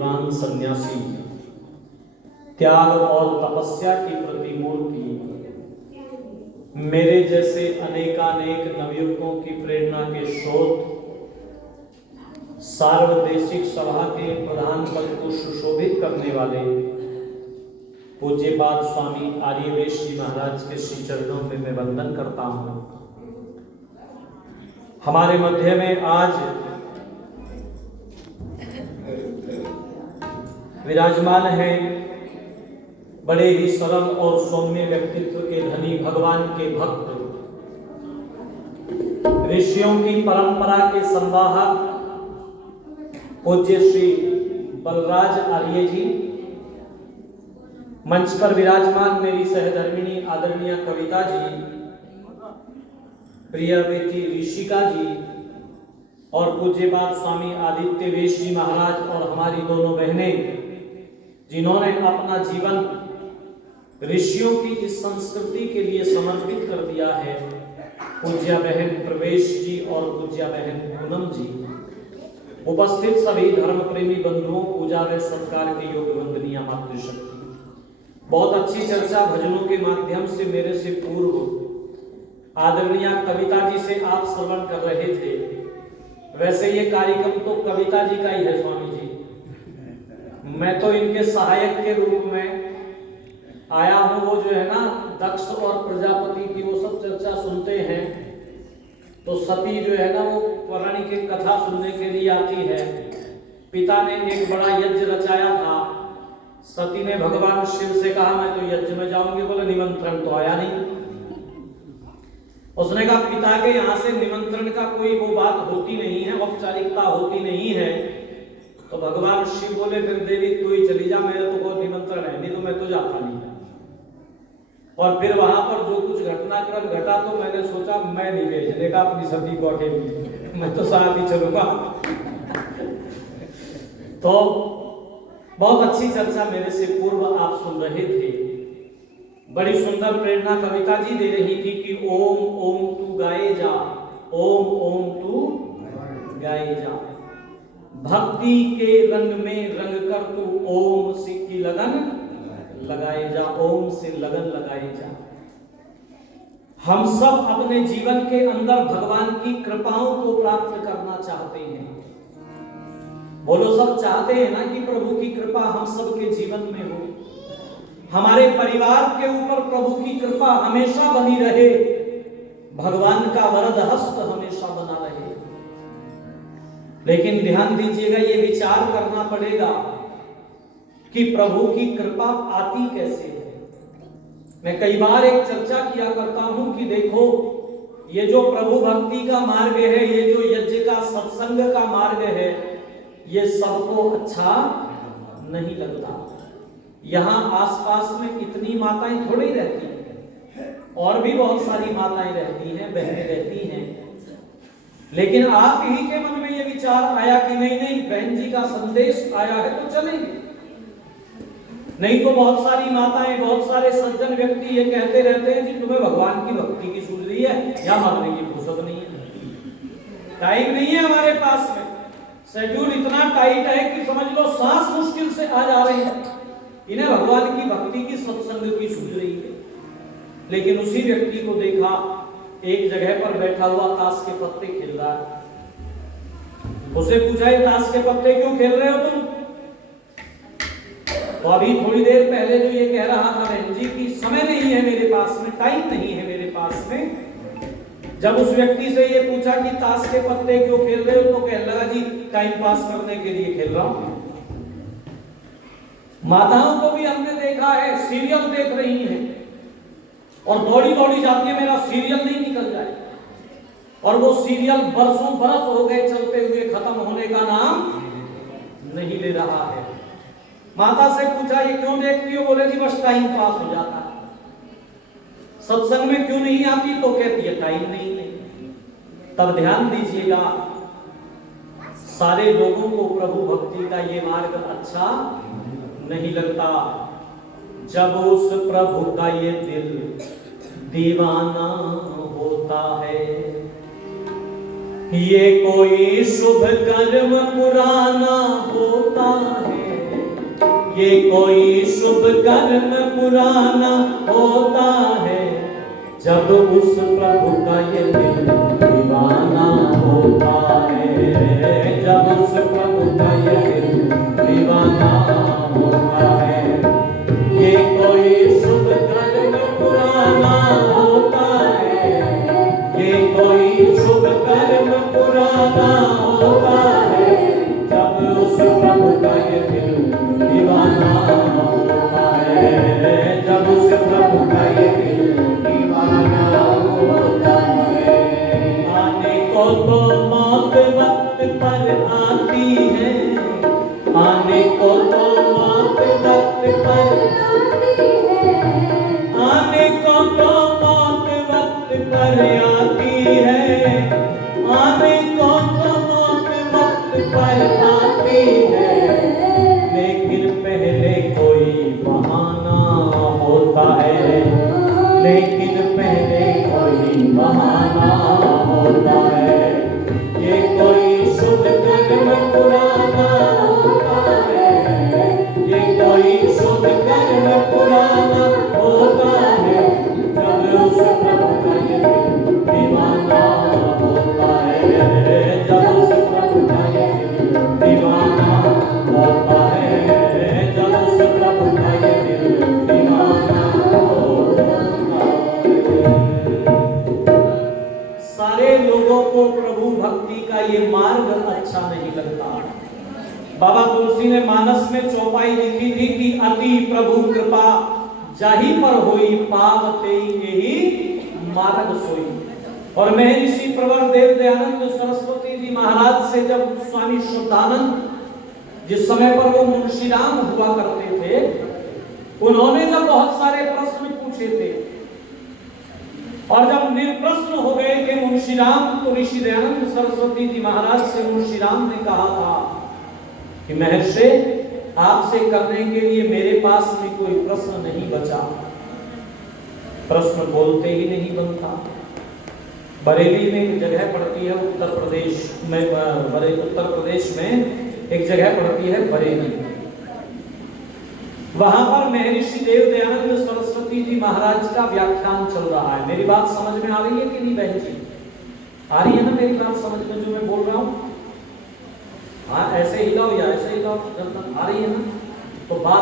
विद्वान सन्यासी, त्याग और तपस्या की प्रतिमूर्ति, मेरे जैसे अनेकानेक नवयुवकों की प्रेरणा के स्रोत, सार्वदेशिक सभा के प्रधान पद को सुशोभित करने वाले पूज्यपाद स्वामी आर्यवेश जी महाराज के श्री चरणों में मैं वंदन करता हूँ। हमारे मध्य में आज विराजमान है बड़े ही सरल और सौम्य व्यक्तित्व के धनी भगवान के भक्त, ऋषियों की परंपरा के संवाहक पूज्य श्री बलराज आर्य जी, मंच पर विराजमान मेरी सहधर्मिणी आदरणीय कविता जी, प्रिय बेटी ऋषिका जी और पूज्यपाद स्वामी आदित्य वेश जी महाराज और हमारी दोनों बहनें जिन्होंने अपना जीवन ऋषियों की इस संस्कृति के लिए समर्पित कर दिया है, पूज्या बहन प्रवेश जी और पूज्या बहन पूनम जी, उपस्थित सभी धर्म प्रेमी बंधुओं, पूजा व सत्कार के योग वंदनीय मातृशक्ति। बहुत अच्छी चर्चा भजनों के माध्यम से मेरे से पूर्व आदरणीय कविता जी से आप श्रवण कर रहे थे। वैसे ये कार्यक्रम तो कविता जी का ही है स्वामी जी, मैं तो इनके सहायक के रूप में आया हूँ। वो जो है ना दक्ष और प्रजापति की वो सब चर्चा सुनते हैं, तो सती जो है ना वो पौराणिक की कथा सुनने के लिए आती है। पिता ने एक बड़ा यज्ञ रचाया था, सती ने भगवान शिव से कहा मैं तो यज्ञ में जाऊंगी, बोले निमंत्रण तो आया नहीं। उसने कहा पिता के यहाँ से निमंत्रण का कोई वो बात होती नहीं है, औपचारिकता होती नहीं है। तो भगवान शिव बोले फिर देवी तू ही चली जा, मेरे तो कोई निमंत्रण है नहीं, तो मैं तो जाता नहीं। और फिर वहां पर जो कुछ घटनाक्रम घटा तो मैंने सोचा मैं नहीं भेजने का अपनी सती को अकेली, मैं तो साथ ही चलूंगा। तो बहुत अच्छी चर्चा मेरे से पूर्व आप सुन रहे थे। बड़ी सुंदर प्रेरणा कविता जी दे रही थी कि ओम ओम तू गाए जा, ओम ओम तू गाए जा, भक्ति के रंग में रंग कर तू ओम से की लगन लगाए जा, ओम से लगन लगाए जा। हम सब अपने जीवन के अंदर भगवान की कृपाओं को प्राप्त करना चाहते हैं। बोलो सब चाहते हैं ना कि प्रभु की कृपा हम सब के जीवन में हो, हमारे परिवार के ऊपर प्रभु की कृपा हमेशा बनी रहे, भगवान का वरद हस्त हमेशा बना रहे। लेकिन ध्यान दीजिएगा, ये विचार करना पड़ेगा कि प्रभु की कृपा आती कैसे है। मैं कई बार एक चर्चा किया करता हूं कि देखो ये जो प्रभु भक्ति का मार्ग है, ये जो यज्ञ का सत्संग का मार्ग है, ये सबको अच्छा नहीं लगता। यहाँ आसपास में इतनी माताएं थोड़ी रहती हैं, और भी बहुत सारी माताएं रहती हैं, बहनें रहती हैं। लेकिन आप ही के मन में ये विचार आया कि नहीं नहीं बहन जी का संदेश आया है तो चलेंगे। नहीं तो बहुत सारी माताएं, बहुत सारे सज्जन व्यक्ति ये कहते रहते हैं कि तुम्हें भगवान की भक्ति की सूझ रही है या मरने की फुर्सत नहीं है, टाइम नहीं है हमारे पास में, शेड्यूल इतना टाइट है कि समझ लो सांस मुश्किल से आ जा रही है, इन्हें भगवान की भक्ति की सत्संग की सूझ रही है। लेकिन उसी व्यक्ति को देखा एक जगह पर बैठा हुआ ताश के पत्ते खेल रहा है। उसे पूछा ये ताश के पत्ते क्यों खेल रहे हो तुम? तो अभी थोड़ी देर पहले जो ये कह रहा था बहन जी की समय नहीं है मेरे पास में, टाइम नहीं है मेरे पास में। जब उस व्यक्ति से ये पूछा कि ताश के पत्ते क्यों खेल रहे हो, तो कहने लगा जी टाइम पास करने के लिए खेल रहा हूं। माताओं को भी हमने देखा है सीरियल देख रही हैं और दौड़ी दौड़ी जाती है मेरा सीरियल नहीं निकल जाए, और वो सीरियल बरसों बरस हो गए चलते हुए, खत्म होने का नाम नहीं ले रहा है। माता से पूछा ये क्यों देखती हो? बोले जी बस टाइम पास हो जाता है। सत्संग में क्यों नहीं आती? तो कहती है टाइम नहीं है। तब ध्यान दीजिएगा, सारे लोगों को प्रभु भक्ति का ये मार्ग अच्छा नहीं लगता। जब उस प्रभु का ये दिल दीवाना होता है, ये कोई शुभ कर्म पुराना होता है, ये कोई शुभ कर्म पुराना होता है, जब उस प्रभु का ये दिल दीवाना होता है, जब उस प्रभु का ये दिल दीवाना होता है। ये कोई शुभ कर्म पुराना होता है, ये कोई शुभ कर्म पुराना होता है, जब उस प्रभु का ये दिल दीवाना होता है, जब उस प्रभु का ये दिल दीवाना होता है। आने को तो मौत वक्त पर आती है, आने को तो मौत वक्त पर आने को तो मौत वक्त पर आती है, आने को तो मौत वक्त पर आती है, लेकिन पहले कोई बहाना होता है, लेकिन पहले कोई बहाना होता है। ये कोई शुभ कर्म पुराना होता है, ये कोई शुभ कर्म पुराना होता है, जब उस प्रभु का ये दिल दीवाना होता है, जब उस प्रभु का ये दिल दीवाना होता है, जब उस प्रभु का ये दिल दीवाना होता है। सारे लोगों को प्रभु भक्ति का ये मार्ग अच्छा नहीं लगता। बाबा तुलसी ने मानस में चौपाई लिखी थी कि अति प्रभु कृपा जाहि पर होई, पावते यही मार्ग सोई। और महर्षि प्रवर देव दयानंद सरस्वती जी महाराज से जब स्वामी शुद्धानंद, जिस समय पर वो मुंशीराम हुआ करते थे, उन्होंने जब बहुत सारे प्रश्न पूछे थे और जब निर्प्रश्न हो गए थे मुंशीराम, तो ऋषि दयानंद सरस्वती जी महाराज से मुंशीराम ने कहा था कि महर्षि, आपसे करने के लिए मेरे पास में कोई प्रश्न नहीं बचा। प्रश्न बोलते ही नहीं बनता। बरेली में एक जगह पड़ती है उत्तर प्रदेश में, उत्तर प्रदेश में एक जगह पड़ती है बरेली। वहां पर महर्षि देव दयानंद सरस्वती जी महाराज का व्याख्यान चल रहा है। मेरी बात समझ में आ रही है कि नहीं बहन जी? आ रही है ना मेरी बात समझ में जो मैं बोल रहा हूँ? हाँ, ऐसे ही लो या ऐसे ही लो, जब तक आ रही है ना, तो बात